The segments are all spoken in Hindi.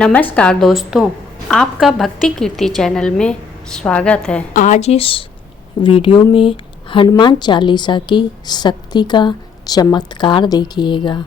नमस्कार दोस्तों, आपका भक्ति कीर्ति चैनल में स्वागत है। आज इस वीडियो में हनुमान चालीसा की शक्ति का चमत्कार देखिएगा।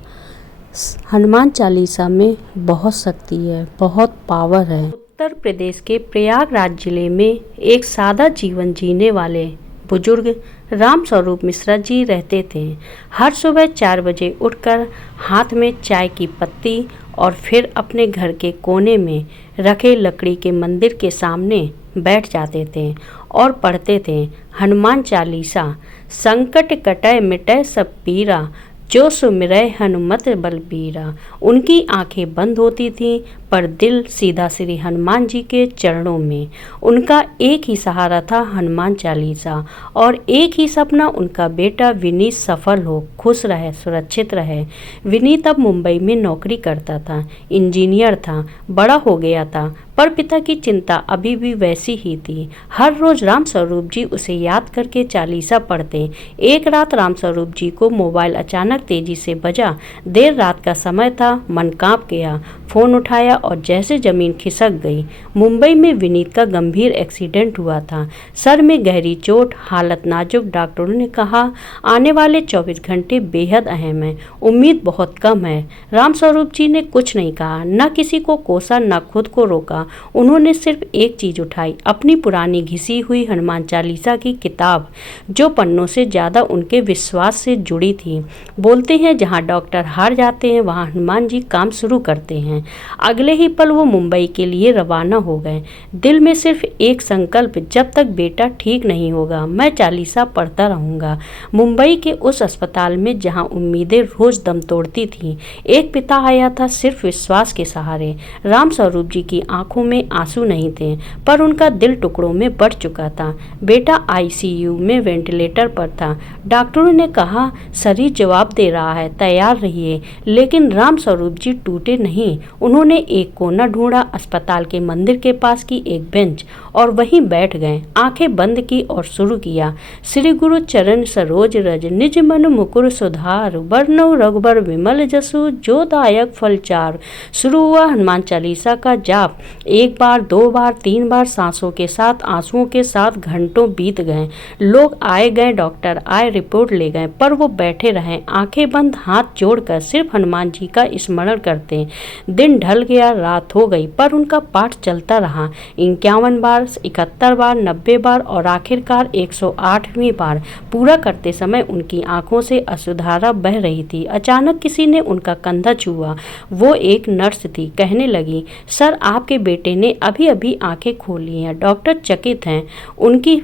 हनुमान चालीसा में बहुत शक्ति है, बहुत पावर है। उत्तर प्रदेश के प्रयागराज जिले में एक सादा जीवन जीने वाले बुजुर्ग राम स्वरूप मिश्रा जी रहते थे। हर सुबह 4 बजे उठकर हाथ में चाय की पत्ती और फिर अपने घर के कोने में रखे लकड़ी के मंदिर के सामने बैठ जाते थे और पढ़ते थे हनुमान चालीसा। संकट कटै मिटै सब पीरा, जो सुमिरै हनुमत बलबीरा। उनकी आंखें बंद होती थीं पर दिल सीधा श्री हनुमान जी के चरणों में। उनका एक ही सहारा था हनुमान चालीसा और एक ही सपना उनका बेटा विनीत सफल हो, खुश रहे, सुरक्षित रहे। विनीत अब मुंबई में नौकरी करता था, इंजीनियर था, बड़ा हो गया था, पर पिता की चिंता अभी भी वैसी ही थी। हर रोज राम स्वरूप जी उसे याद करके चालीसा पढ़ते। एक रात राम स्वरूप जी को मोबाइल अचानक तेजी से बजा। देर रात का समय था, मन कांप गया। फोन उठाया और जैसे जमीन खिसक गई। मुंबई में विनीत का गंभीर एक्सीडेंट हुआ था, सर में गहरी चोट, हालत नाजुक। डॉक्टरों ने कहा आने वाले 24 घंटे बेहद अहम है, उम्मीद बहुत कम है। राम स्वरूप जी ने कुछ नहीं कहा, न किसी को कोसा, न खुद को रोका। उन्होंने सिर्फ एक चीज उठाई, अपनी पुरानी घिसी हुई हनुमान चालीसा की किताब, जो पन्नों से ज्यादा उनके विश्वास से जुड़ी थी। बोलते हैं जहाँ डॉक्टर हार जाते हैं वहाँ हनुमान जी काम शुरू करते हैं। अगले ही पल वो मुंबई के लिए रवाना हो गए। दिल में सिर्फ एक संकल्प, जब तक बेटा ठीक नहीं होगा मैं चालीसा पढ़ता रहूंगा। मुंबई के उस अस्पताल में जहां उम्मीदें रोज दम तोड़ती थीं, एक पिता आया था सिर्फ विश्वास के सहारे। राम स्वरूप जी की आंखों में आंसू नहीं थे, पर उनका दिल टुकड़ों में बट चुका था। बेटा आईसीयू में वेंटिलेटर पर था। डॉक्टरों ने कहा शरीर जवाब दे रहा है, तैयार रहिए। लेकिन राम स्वरूप जी टूटे नहीं। उन्होंने एक कोना ढूंढा, अस्पताल के मंदिर के पास की एक बेंच, और वहीं बैठ गए। आंखें बंद की और शुरू किया। श्री गुरु चरण सरोज रज, निज मन मुकुर सुधार, बरनउँ रघुबर विमल जसु, जो दायक फल चार। शुरू हुआ हनुमान चालीसा का जाप। 1 बार, 2 बार, 3 बार, सांसों के साथ, आंसुओं के साथ। घंटों बीत गए। लोग आए गए, डॉक्टर आए, रिपोर्ट ले गए, पर वो बैठे रहे, आंखें बंद, हाथ जोड़कर सिर्फ हनुमान जी का स्मरण करते। दिन ढल गया, रात हो गई, पर उनका पाठ चलता रहा। 51 बार, 71 बार, 90 बार और आखिरकार 108वीं बार पूरा करते समय उनकी आंखों से अश्रुधारा बह रही थी। अचानक किसी ने उनका कंधा छुआ। वो एक नर्स थी। कहने लगी, सर आपके बेटे ने अभी अभी आंखें खोली हैं। डॉक्टर चकित हैं,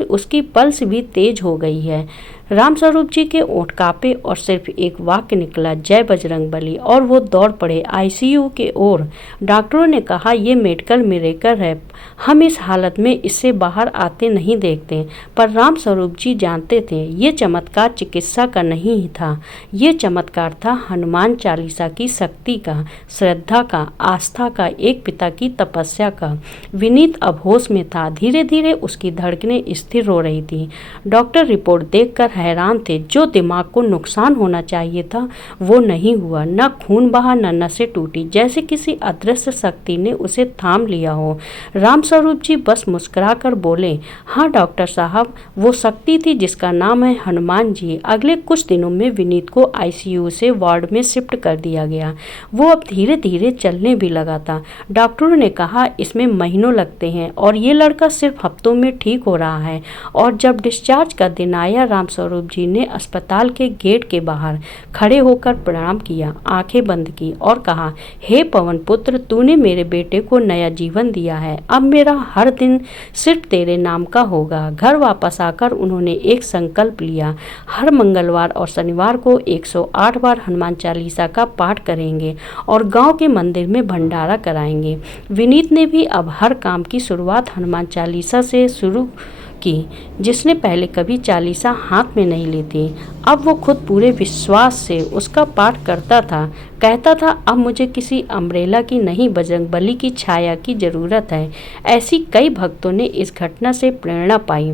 उसकी पल्स भी तेज हो गई है। राम स्वरूप जी के ओंठ कांपे और सिर्फ एक वाक्य निकला, जय बजरंगबली, और वो दौड़ पड़े आईसीयू के ओर। डॉक्टरों ने कहा ये मेडिकल मिरेकल है, हम इस हालत में इससे बाहर आते नहीं देखते। पर राम स्वरूप जी जानते थे ये चमत्कार चिकित्सा का नहीं था, ये चमत्कार था हनुमान चालीसा की शक्ति का, श्रद्धा का, आस्था का, एक पिता की तपस्या का। विनीत अब होश में था। धीरे धीरे उसकी धड़कनें स्थिर हो रही थी। डॉक्टर रिपोर्ट देखकर हैरान थे। जो दिमाग को नुकसान होना चाहिए था वो नहीं हुआ। न खून बहा, न नसें टूटी, जैसे किसी अदृश्य शक्ति ने उसे थाम लिया हो। राम स्वरूप जी बस मुस्कुराकर बोले, हाँ डॉक्टर साहब, वो शक्ति थी जिसका नाम है हनुमान जी। अगले कुछ दिनों में विनीत को आईसीयू से वार्ड में शिफ्ट कर दिया गया। वो अब धीरे धीरे चलने भी लगा था। डॉक्टरों ने कहा इसमें महीनों लगते हैं और ये लड़का सिर्फ हफ्तों में ठीक हो रहा है। और जब डिस्चार्ज का दिन आया, राम स्वरूप जी ने अस्पताल के गेट के बाहर खड़े होकर प्रणाम किया, आंखें बंद की और कहा, हे पवन पुत्र, तूने मेरे बेटे को नया जीवन दिया है। अब मेरा हर दिन सिर्फ तेरे नाम का होगा। घर वापस आकर उन्होंने एक संकल्प लिया, हर मंगलवार और शनिवार को 108 बार हनुमान चालीसा का पाठ करेंगे और गांव के मंदिर में भंडारा कराएंगे। विनीत ने भी अब हर काम की शुरुआत हनुमान चालीसा से शुरू की, जिसने पहले कभी चालीसा हाथ में नहीं ली थी। अब वो खुद पूरे विश्वास से उसका पाठ करता था। कहता था, अब मुझे किसी अम्ब्रेला की नहीं, बजरंगबली की छाया की ज़रूरत है। ऐसी कई भक्तों ने इस घटना से प्रेरणा पाई।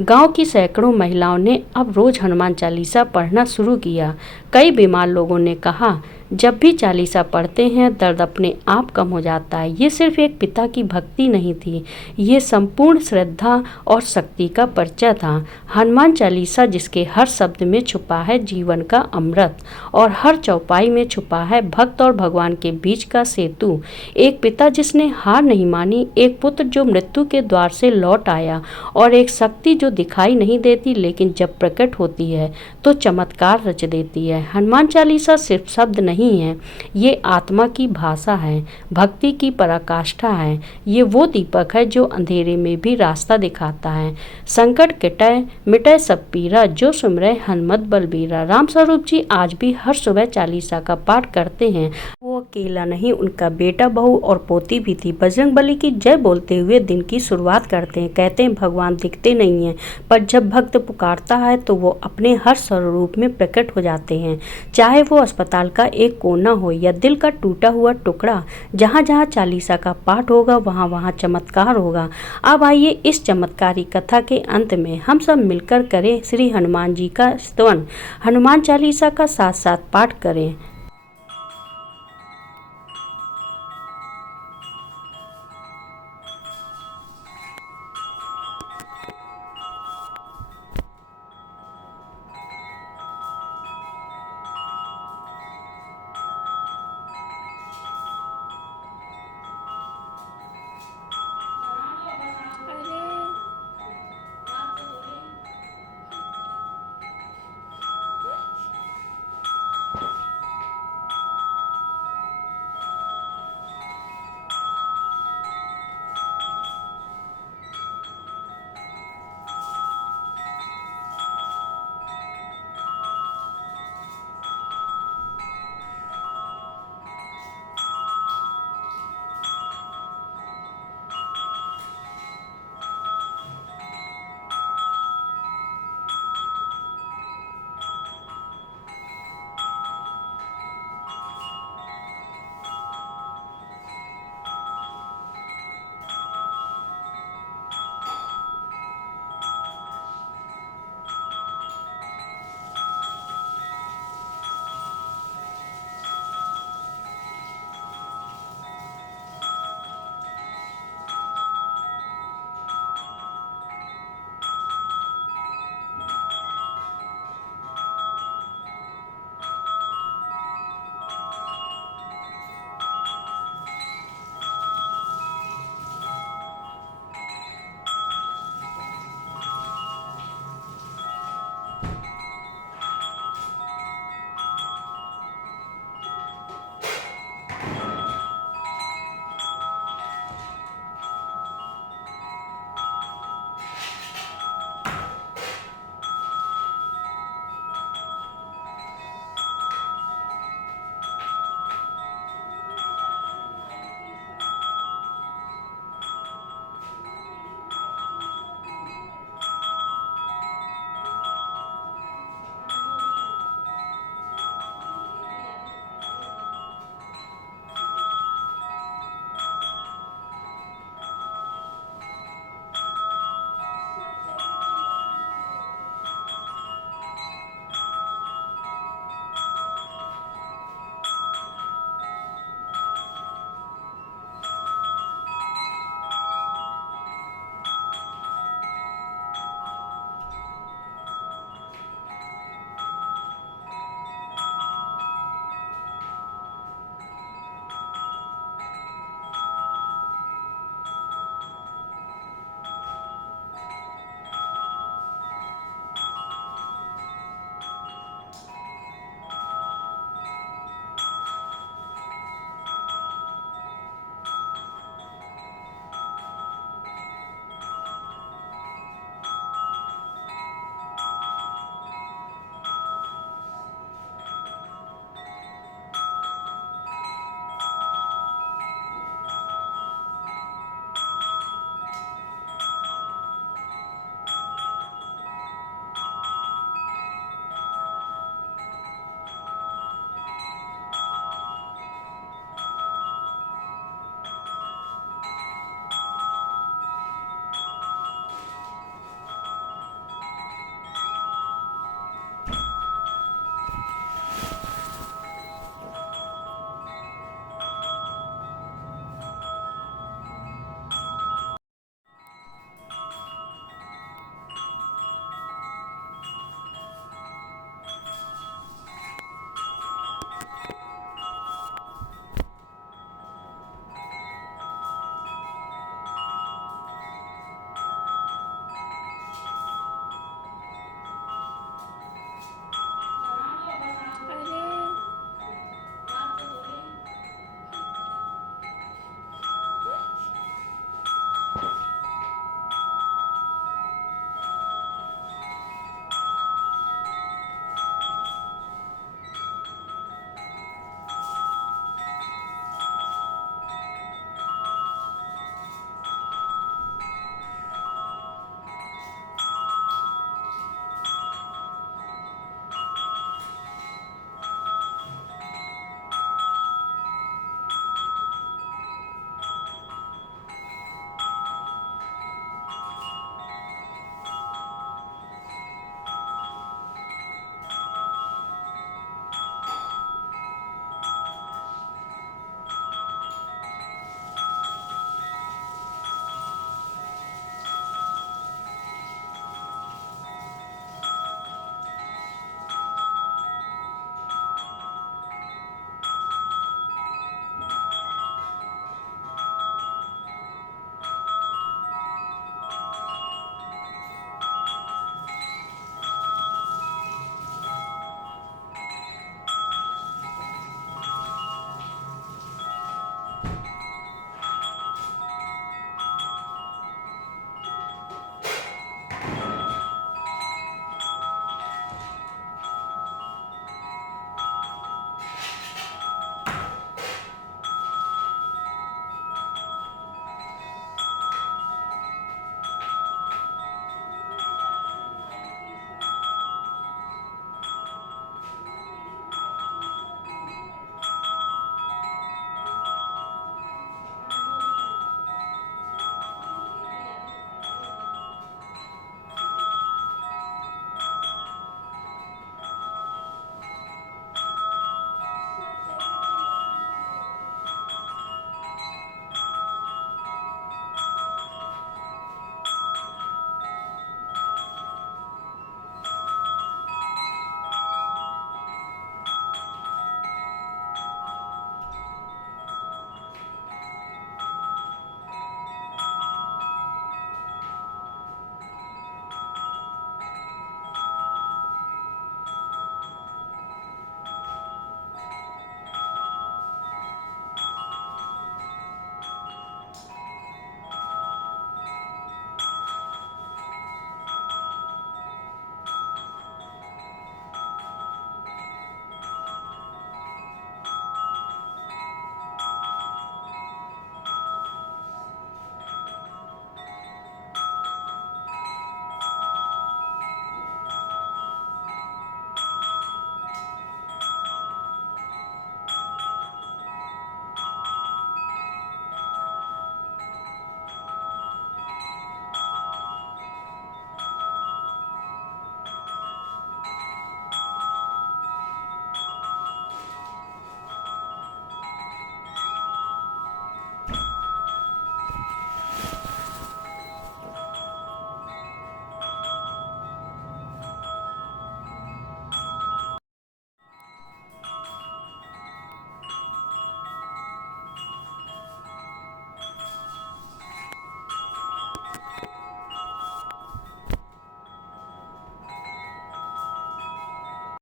गांव की सैकड़ों महिलाओं ने अब रोज़ हनुमान चालीसा पढ़ना शुरू किया। कई बीमार लोगों ने कहा, जब भी चालीसा पढ़ते हैं दर्द अपने आप कम हो जाता है। ये सिर्फ एक पिता की भक्ति नहीं थी, ये संपूर्ण श्रद्धा और शक्ति का परिचय था। हनुमान चालीसा जिसके हर शब्द में छुपा है जीवन का अमृत और हर चौपाई में छुपा है भक्त और भगवान के बीच का सेतु। एक पिता जिसने हार नहीं मानी, एक पुत्र जो मृत्यु के द्वार से लौट आया और एक शक्ति जो दिखाई नहीं देती लेकिन जब प्रकट होती है तो चमत्कार रच देती है। हनुमान चालीसा सिर्फ शब्द नहीं है, ये आत्मा की भाषा है, भक्ति की पराकाष्ठा है। ये वो दीपक है जो अंधेरे में भी रास्ता दिखाता है। संकट कटे मिटे सब पीरा, जो सुमरे हनुमत बलबीरा। राम स्वरूप जी आज भी हर सुबह चालीसा का पाठ करते हैं। वो अकेला नहीं, उनका बेटा, बहू और पोती भी थी। बजरंगबली की जय बोलते हुए दिन की शुरुआत करते हैं। कहते हैं भगवान दिखते नहीं हैं, पर जब भक्त पुकारता है तो वो अपने हर स्वरूप में प्रकट हो जाते हैं। चाहे वो अस्पताल का एक कोना हो या दिल का टूटा हुआ टुकड़ा, जहाँ जहाँ चालीसा का पाठ होगा वहाँ वहाँ चमत्कार होगा। अब आइए इस चमत्कारी कथा के अंत में हम सब मिलकर करें श्री हनुमान जी का स्तवन। हनुमान चालीसा का साथ साथ पाठ करें।